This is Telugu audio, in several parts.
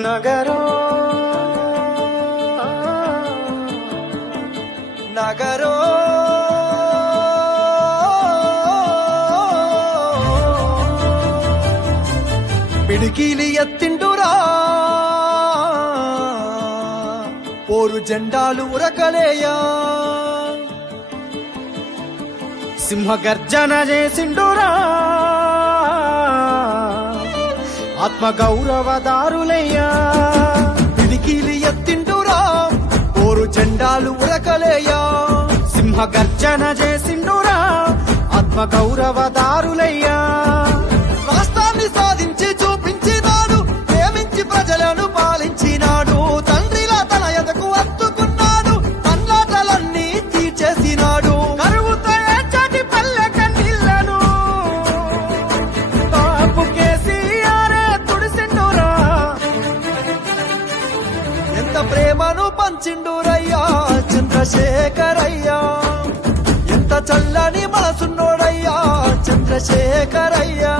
నగరో నగరో పిడికిలి ఎత్తిండురా పోరు జెండాలు ఉరకలేయా సింహగర్జన చేసిండురా ఆత్మ గౌరవదారులయ్యా పిడికిలి ఎత్తిండురా పోరు జెండాలు ఉరకలేయా సింహగర్జన చేసిండురా ఆత్మ గౌరవదారులయ్యా రాష్ట్రాన్ని సాధించి చూపించినాడు ప్రేమించి ప్రజలను పాలించినాడు తండ్రిలా తన ఎదకు అత్తుకున్నాడు తన్నాటలన్నీ తీర్చేసినాడు కరువుతో ఏచటి పల్లె కన్నీళ్లను బాపు కేసీఆరే తుడిసిండురా ఎంత ప్రేమను పంచిండురయ్యా చంద్రశేఖరయ్యా ఎంత చల్లని మనసున్నోడయ్యా చంద్రశేఖరయ్యా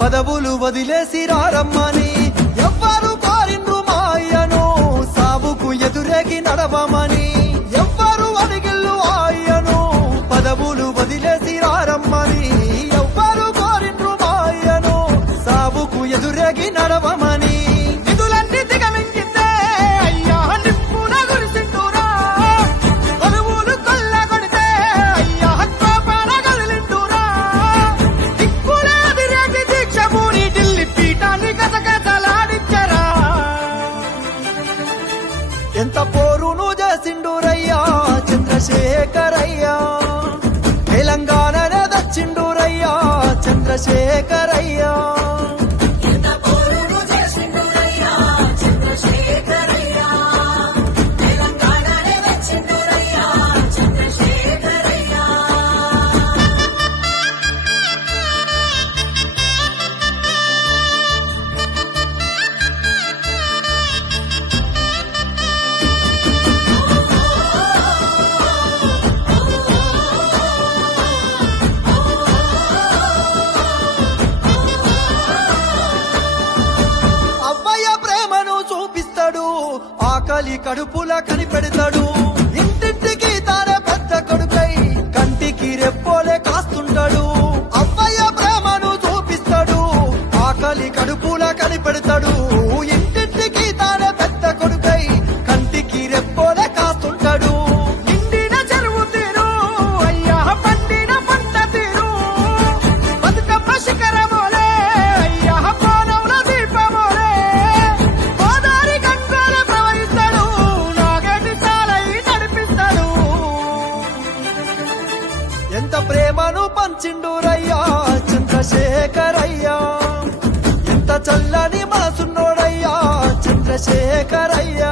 పదవులు వదిలేసి రారమ్మని ఎవ్వరు కోరిండ్రు మాయను సాబుకు ఎదురేగి నడవమని ఎవ్వరు అడిగిల్లు ఆయను పదవులు వదిలేసి రారమ్మని ఎవ్వరు కోరిండ్రు మాయను సాబుకు ఎదురేగి నడవమని నిధులన్నీ దిగమింగితే అయ్యా నిప్పున గురిసిండురా పదవులు కొల్లగొడితే అయ్యా కోపాన గదిలిండురా దిక్కులే అదిరేగి దీక్షభూని ఢిల్లీ పీఠాన్ని గతగతలాడించరా ఎంత పోరును చేసిండురయ్యా చంద్రశేఖరయ్యా తెలంగాణనే దచ్చిండురయ్యా చంద్రశేఖరయ్యా ఆకలి కడుపులా కనిపెడతాడు ఇంటింటికి తానే పెద్ద కొడుకై కంటికి రెప్పోలే కాస్తుంటాడు అవ్వయ్య ప్రేమను చూపిస్తాడు ఆకలి కడుపులా కనిపెడతాడు ఇంటింటికి తానే పెద్ద కొడుకై కంటికి రెప్పోలే కాస్తుంటాడు నిండిన చెరువు తీరు అయ్యా పండిన పంట తీరు బతుకమ్మ శిఖరమోలే అయ్యా పానవుల దీపమోలే గోదారి గంగల ప్రవహిస్తాడు నాగటి తాళై నడిపిస్తాడు ఎంత ప్రేమను పంచిండురయ్యా చంద్రశేఖరయ్యా ఎంత చల్లని మనసున్నోడయ్యా చంద్రశేఖరయ్యా